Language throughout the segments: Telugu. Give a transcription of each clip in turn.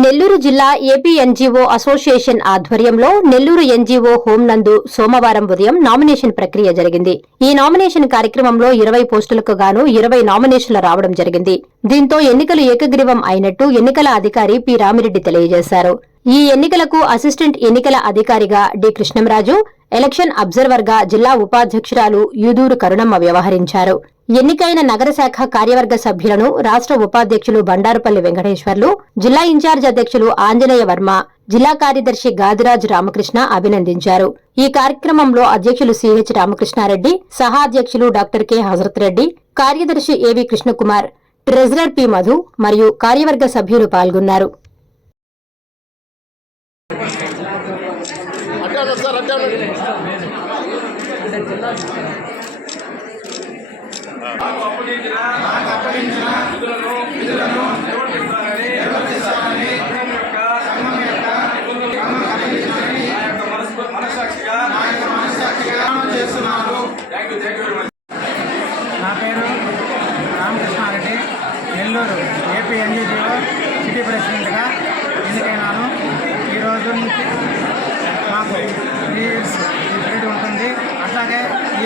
నెల్లూరు జిల్లా ఏపీ ఎన్జీఓ అసోసియేషన్ ఆధ్వర్యంలో నెల్లూరు ఎన్జీఓ హోం నందు సోమవారం ఉదయం నామినేషన్ ప్రక్రియ జరిగింది. ఈ నామినేషన్ కార్యక్రమంలో ఇరవై పోస్టులకు గాను ఇరవై నామినేషన్లు రావడం జరిగింది. దీంతో ఎన్నికలు ఏకగ్రీవం అయినట్టు ఎన్నికల అధికారి పి రామిరెడ్డి తెలియజేశారు. ఈ ఎన్నికలకు అసిస్టెంట్ ఎన్నికల అధికారిగా డి కృష్ణంరాజు ఎలక్షన్ అబ్జర్వర్గా జిల్లా ఉపాధ్యక్షురాలు యూదూరు కరుణమ్మ వ్యవహరించారు. ఎన్నికైన నగర శాఖ కార్యవర్గ సభ్యులను రాష్ట్ర ఉపాధ్యక్షులు బండారుపల్లి వెంకటేశ్వర్లు జిల్లా ఇన్ఛార్జ్ అధ్యక్షులు ఆంజనేయ వర్మ జిల్లా కార్యదర్శి గాదిరాజ్ రామకృష్ణ అభినందించారు. ఈ కార్యక్రమంలో అధ్యక్షులు సిహెచ్ రామకృష్ణారెడ్డి సహా అధ్యక్షులు డాక్టర్ కె హజరత్ రెడ్డి కార్యదర్శి ఏవి కృష్ణకుమార్ ట్రెజరర్ పి మధు మరియు కార్యవర్గ సభ్యులు పాల్గొన్నారు. సార్ అట్టే ఉండండి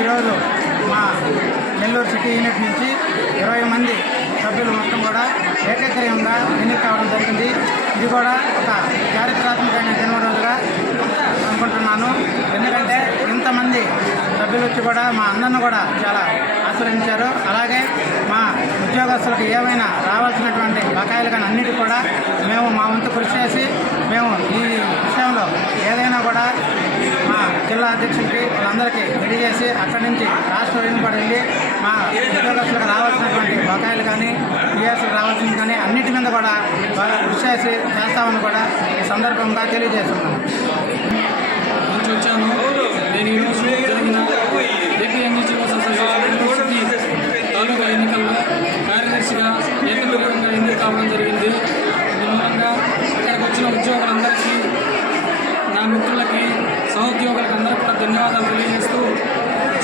ఈరోజు మా నెల్లూరు సిటీ యూనిట్ నుంచి ఇరవై మంది సభ్యులు మొత్తం కూడా ఏకగ్రీయంగా ఎన్నిక కావడం జరిగింది. ఇది కూడా ఒక చారిత్రాత్మకమైన జన్మరోజుగా అనుకుంటున్నాను. ఎందుకంటే ఇంతమంది సభ్యులు వచ్చి కూడా మా అన్నను కూడా చాలా ఆశ్రయించారు. అలాగే మా ఉద్యోగస్తులకు ఏమైనా రావాల్సినటువంటి బకాయిలు కానీ అన్నిటి కూడా మేము మా వంతు కృషి చేసి మేము ఈ విషయంలో జిల్లా అధ్యక్షుడికి వాళ్ళందరికీ తెలియజేసి అక్కడి నుంచి రాష్ట్ర వెనుకబడి వెళ్ళి మా ఉద్యోగస్తులకు రావాల్సినటువంటి బకాయిలు కానీ పిఎస్కి రావాల్సింది కానీ అన్నిటి మీద కూడా బాగా కృషి చేసి చేస్తామని కూడా ఈ సందర్భంగా తెలియజేస్తున్నాను. వచ్చాను. నేను ఈరోజు జరిగిన ఏపీ ఎన్జిఓస్ అసోసియేషన్ తాలూకా ఎన్నికల్లో కార్యదర్శిగా ఏకగ్రీవంగా ఎన్నిక కావడం జరిగింది.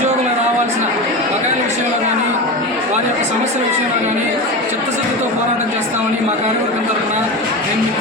ఉద్యోగులు రావాల్సిన బకాయిల విషయంలో కానీ వారి యొక్క సమస్యల విషయంలో కానీ చిత్తశుద్ధితో పోరాటం చేస్తామని మా కార్యవర్గం తరఫున నేను మీకు